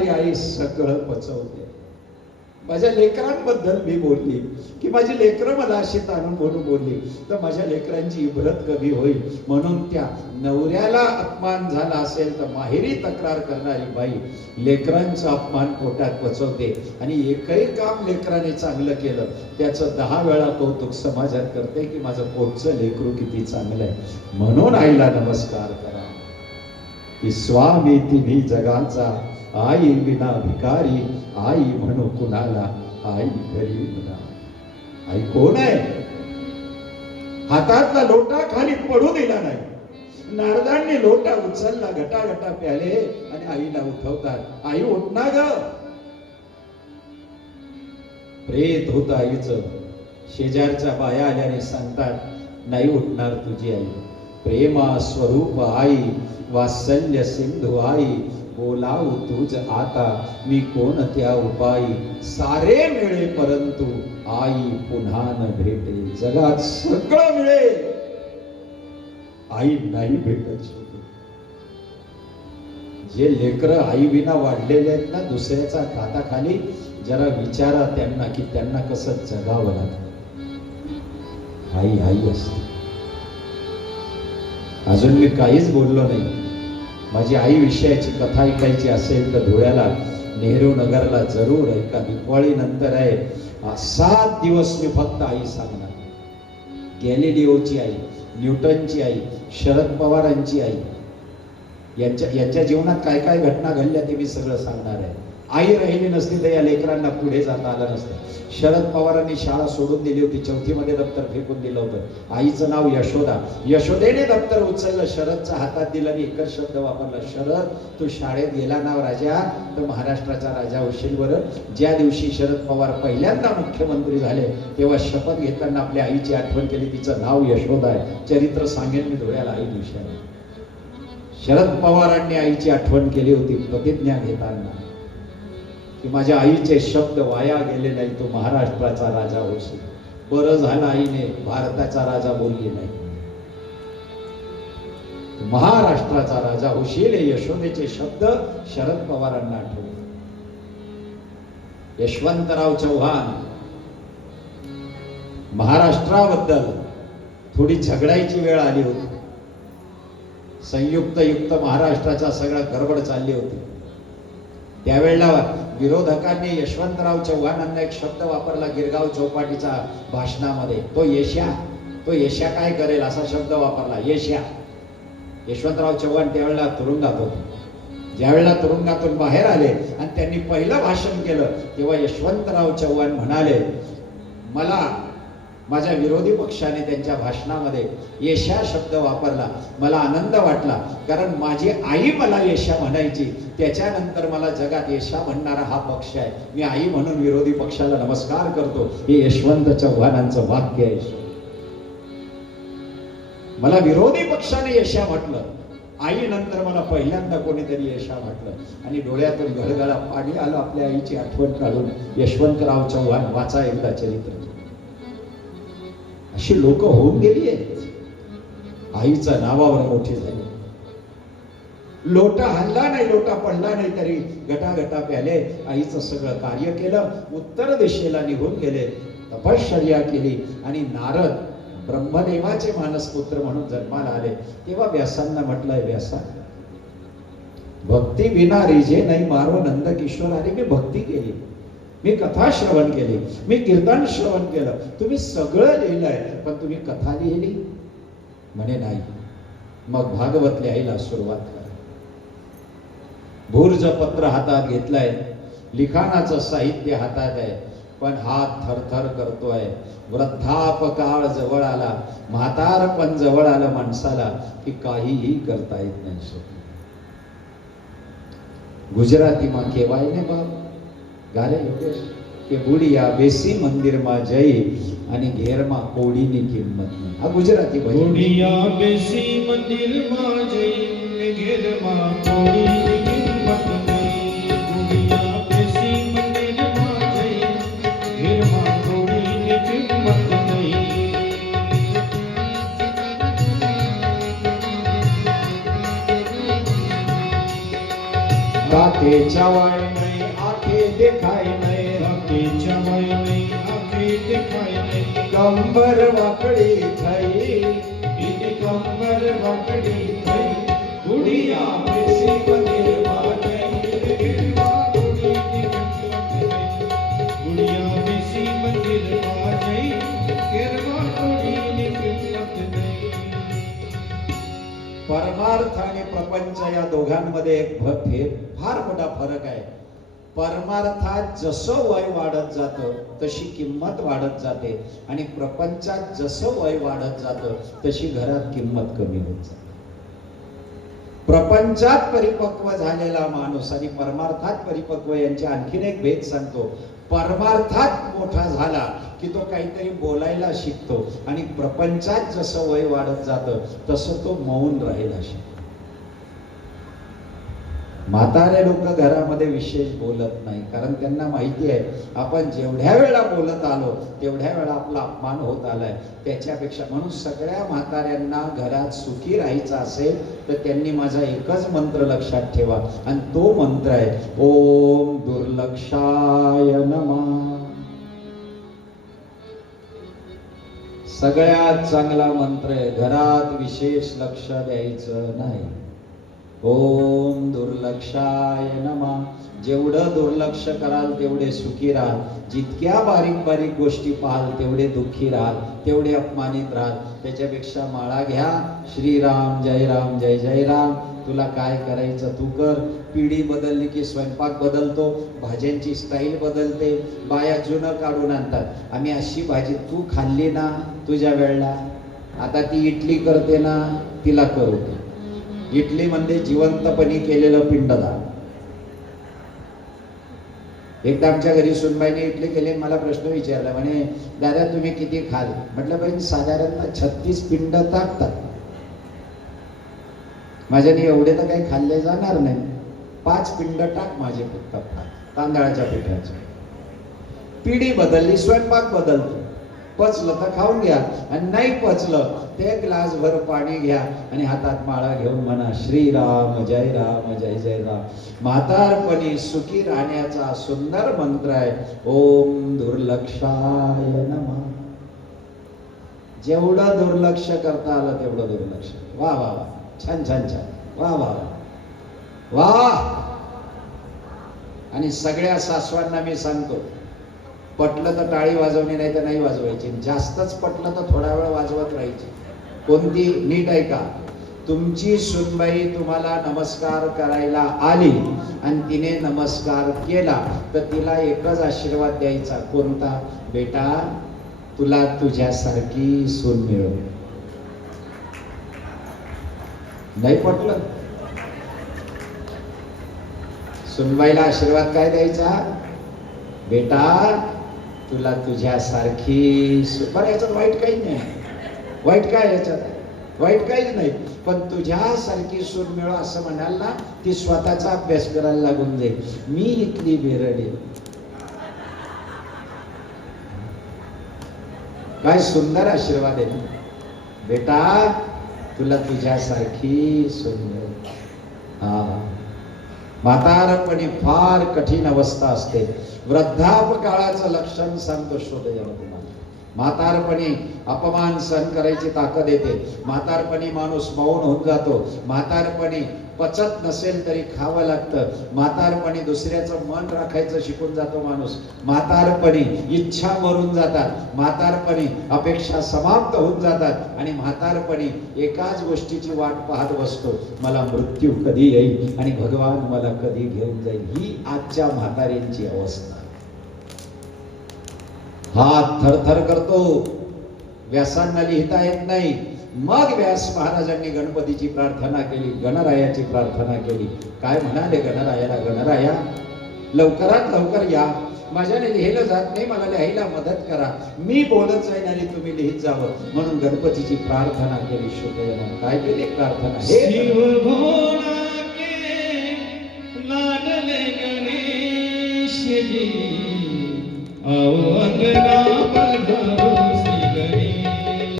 देणारी आई सगळं पचवते. माझ्या लेकरांबद्दल मी बोलली की माझी लेकरं मला अशी ताणून म्हणून बोलली तर माझ्या लेकरांची इब्रत कमी होईल म्हणून त्या नवऱ्याला अपमान झाला असेल तर माहेरी तक्रार करणारी बाई लेकरांचा अपमान पोटात पचवते आणि एकही काम लेकराने चांगलं केलं त्याचं 10 वेळा कौतुक समाजात करते की माझं पोटचं लेकरू किती चांगलं आहे. म्हणून आईला नमस्कार करा की स्वामी तिन्ही जगाचा, आई विना भिकारी, आई म्हणू कुणाला, आई घरी म्हणा. आई कोण आहे? हातातला लोटा खाली पडू दिला नाही. नारदांनी लोटा उचलला, गटागटा प्याले आणि आईला उठवतात. आई उठना ग. प्रेत होत आईचं. शेजारच्या बाया आल्याने सांगतात नाही उठणार तुझी आई. प्रेमा स्वरूप आई, वात्सल्य सिंधू आई, बोलाव तुझ आता मी कोण त्या उपायी. सारे मिळे परंतु आई पुन्हा न भेटे. जगात सगळं मिळेल, आई नाही भेटत. जे लेकर आई विना वाढलेले आहेत ना दुसऱ्याचा हाताखाली, जरा विचारा त्यांना की त्यांना कसं जगावं लागतं. आई आई असते. अजून मी काहीच बोललो नाही. माझी आई विषयाची कथा ऐकायची असेल तर धुळ्याला नेहरू नगरला जरूर ऐका. दिवाळी नंतर आहे 7 दिवस मी फक्त आई सांगणार. गॅलिलिओची आई, न्यूटनची आई, शरद पवारांची आई, यांच्या जीवनात काय काय घटना घडल्या ते मी सगळं सांगणार आहे. आई राहिली नसती तर या लेकरांना पुढे जाता आलं नसतं. शरद पवारांनी शाळा सोडून दिली होती. 4थी मध्ये दप्तर फेकून दिलं होतं. आईचं नाव यशोदा. यशोदेने दप्तर उचललं, शरदच्या हातात दिलं आणि एकच शब्द वापरला, शरद तू शाळेत गेला नाव राजा तर महाराष्ट्राचा राजा होशील बरं. ज्या दिवशी शरद पवार पहिल्यांदा मुख्यमंत्री झाले तेव्हा शपथ घेताना आपल्या आईची आठवण केली. तिचं नाव यशोदा आहे. चरित्र सांगेन मी धुळ्याला आई दिवशी. शरद पवारांनी आईची आठवण केली होती प्रतिज्ञा घेताना की माझ्या आईचे शब्द वाया गेले नाही, तो महाराष्ट्राचा राजा होशील. बरं झालं आईने भारताचा राजा बोलली नाही. महाराष्ट्राचा राजा होशील हे यशोदेचे शब्द शरद पवारांना आठवले. यशवंतराव चव्हाण महाराष्ट्राबद्दल थोडी झगडायची वेळ आली होती. संयुक्त युक्त महाराष्ट्राचा सगळा गडबड चालली होती. त्यावेळेला विरोधकांनी यशवंतराव चव्हाणांना एक शब्द वापरला गिरगाव चौपाटीच्या भाषणामध्ये, तो येश्या काय करेल असा शब्द वापरला, येश्या. यशवंतराव चव्हाण त्यावेळेला तुरुंगात होते. ज्यावेळेला तुरुंगातून बाहेर आले आणि त्यांनी पहिलं भाषण केलं तेव्हा यशवंतराव चव्हाण म्हणाले, मला माझ्या विरोधी पक्षाने त्यांच्या भाषणामध्ये येश्या शब्द वापरला, मला आनंद वाटला, कारण माझी आई मला येश्या म्हणायची. त्याच्यानंतर मला जगात येश्या म्हणणारा हा पक्ष आहे. मी आई म्हणून विरोधी पक्षाला नमस्कार करतो. हे यशवंत चव्हाणांचं वाक्य आहे. मला विरोधी पक्षाने येश्या म्हटलं, आई नंतर मला पहिल्यांदा कोणीतरी येश्या म्हटलं आणि डोळ्यातून घळघळा पाणी आलं आपल्या आईची आठवण काढून. यशवंतराव चव्हाण वाचा एकदा चरित्र. अशी लोक होऊन गेली आहेत. आईच्या नावावर मोठी झाली. लोटा हल्ला नाही, लोटा पडला नाही तरी गटागटा प्याले. आईचं सगळं कार्य केलं. उत्तर दिशेला निघून गेले, तपश्चर्या केली आणि नारद ब्रह्मदेवाचे मानसपुत्र म्हणून जन्माला आले. तेव्हा व्यासांना म्हटलंय, व्यासा भक्ती विना रिजे नाही मारो नंद किशोर. अरे मी भक्ती केली, मी कथा श्रवण केली, मी कीर्तन श्रवण केलं, तुम्ही सगळं लिहिलंय पण तुम्ही कथा लिहिली म्हणे नाही. मग भागवत लिहायला सुरुवात करा. भूर्ज पत्र हातात घेतलंय, लिखाणाचं साहित्य हातात आहे, पण हात थरथर करतोय. वृद्धापकाळ जवळ आला, म्हातारपण जवळ आलं माणसाला की काहीही करता येत नाही. गुजरातीમાં કહેવાય ને બાપ ગારે યોગેશ કે બુડિયા બેસી મંદિરમાં જઈ અને ઘેરમાં કોડીની કિંમત નહીં. આ ગુજરાતી ભજન. બુડિયા બેસી મંદિરમાં જઈ ને ઘેરમાં કોડીની કિંમત નહીં. બુડિયા બેસી મંદિરમાં જઈ ઘેરમાં કોડીની કિંમત નહીં. રાતે चवाय नहीं आंखें दिखाई नहीं, आंखें चवाय नहीं आंखें दिखाई नहीं, कंबर वाकड़ी थई, इनी कंबर वाकड़ी थई, गुड़िया बेसी मंदिर बाटे, गिरवा गुड़ी की किस्मत नहीं, गुड़िया बेसी मंदिर बाटे, गिरवा गुड़ी की किस्मत नहीं. परमार्थ आणि प्रपंच या दोघांमध्ये एक फार मोठा फरक आहे. परमार्थात जसं वय वाढत जातं तशी किंमत वाढत जाते आणि प्रपंचात जसं वय वाढत जातं तशी घरात किंमत कमी होत जाते. प्रपंचात परिपक्व झालेला माणूस आणि परमार्थात परिपक्व यांचे आणखीन एक भेद सांगतो. परमार्थात मोठा झाला की तो काहीतरी बोलायला शिकतो आणि प्रपंचात जसं वय वाढत जातं तसं तो मौन राहायला शिकतो. म्हातारे लोक घरामध्ये विशेष बोलत नाही, कारण त्यांना माहिती आहे आपण जेवढ्या वेळा बोलत आलो तेवढ्या वेळा आपला अपमान होत आलाय त्याच्यापेक्षा. म्हणून सगळ्या म्हाताऱ्यांना घरात सुखी राहायचं असेल तर त्यांनी माझा एकच मंत्र लक्षात ठेवा आणि तो मंत्र आहे ओम दुर्लक्षाय नमः. सगळ्यात चांगला मंत्र आहे, घरात विशेष लक्ष द्यायचं नाही. ओम दुर्लक्षाय नमः. जेवढं दुर्लक्ष कराल तेवढे सुखी राहाल, जितक्या बारीक बारीक गोष्टी पाहाल तेवढे दुःखी राहाल, तेवढे अपमानित राहाल. त्याच्यापेक्षा माळा घ्या, श्रीराम जय राम जय जय राम, तुला काय करायचं तू कर. पिढी बदलली की स्वयंपाक बदलतो, भाज्यांची स्टाईल बदलते. बाया जुनं काढून आणतात, आम्ही अशी भाजी तू खाल्ली ना तुझ्या वेळेला, आता ती इडली करते ना तिला करू दे. इडली म्हणजे जिवंतपणी केलेलं पिंडदान. एकदा आमच्या घरी सुनबाईने इडली केली, मला प्रश्न विचारला, म्हणे दादा तुम्ही किती खाल? म्हटलं बहीण साधारणतः 36 पिंड टाकतात, माझ्याने एवढे तर काही खाल्ले जाणार नाही, 5 पिंड टाक माझे फक्त तांदळाच्या पिठाचे. पिढी बदलली, स्वयंपाक बदलतो. पचलं तर खाऊन घ्या आणि नाही पचलं ते ग्लास भर पाणी घ्या आणि हातात माळा घेऊन म्हणा श्रीराम जय जय राम. म्हातारपणी सुखी राहण्याचा सुंदर मंत्र आहे ओम दुर्लक्षाय नमः. जेवढं दुर्लक्ष करता आलं तेवढं दुर्लक्ष. वा वा वा, छान छान छान, वा वा वा. आणि सगळ्या सासवांना मी सांगतो, पटलं तर टाळी वाजवणे, नाही तर नाही वाजवायची. जास्तच पटलं तर थोडा वेळ वाजवत राहायची. कोणती? नीट ऐका. तुमची सुनबाई तुम्हाला नमस्कार करायला आली आणि तिने नमस्कार केला तर तिला एकच आशीर्वाद द्यायचा. कोणता? बेटा तुला तुझ्यासारखी सून मिळो. नाही पटलं? सुनबाईला आशीर्वाद काय द्यायचा? बेटा तुला तुझ्यासारखी. बरं याच्यात वाईट काही नाही, वाईट काय याच्यात? वाईट काहीच नाही, पण तुझ्यासारखी सून मिळो असं म्हणाल ना, ती स्वतःचा अभ्यास करायला लागून जाईल. मी इथली बेरडी. काय सुंदर आशीर्वाद आहे ना. बेटा तुला तुझ्यासारखी सून मिळो. हा, म्हातारपणी फार कठीण अवस्था असते. वृद्धापकाळाचं लक्षण सांगतो शोधेल तुम्हाला. म्हातारपणी अपमान सहन करायची ताकद येते. म्हातारपणी माणूस मौन होऊन जातो. म्हातारपणी पचत नसेल तरी खावं लागतं. म्हातारपणी दुसऱ्याचं मन राखायचं शिकून जातो माणूस. म्हातारपणी इच्छा मरून जातात. म्हातारपणी अपेक्षा समाप्त होऊन जातात आणि म्हातारपणी एकाच गोष्टीची वाट पाहत बसतो, मला मृत्यू कधी येईल आणि भगवान मला कधी घेऊन जाईल. ही आजच्या म्हाताऱ्यांची अवस्था. हात थरथर करतो, व्यासांना लिहिता येत नाही. मग व्यास महाराजांनी गणपतीची प्रार्थना केली, गणरायाची प्रार्थना केली. काय म्हणाले गणरायाला? गणराया लवकरात लवकर या, माझ्याने लिहिलं जात नाही, मला लिहायला मदत करा. मी बोलत जाईन आणि तुम्ही लिहित जावं. म्हणून गणपतीची प्रार्थना केली. शुभयन काय केली प्रार्थना? शिव भोळा के लाडले गणेश जी, आओ अंगना पधारो.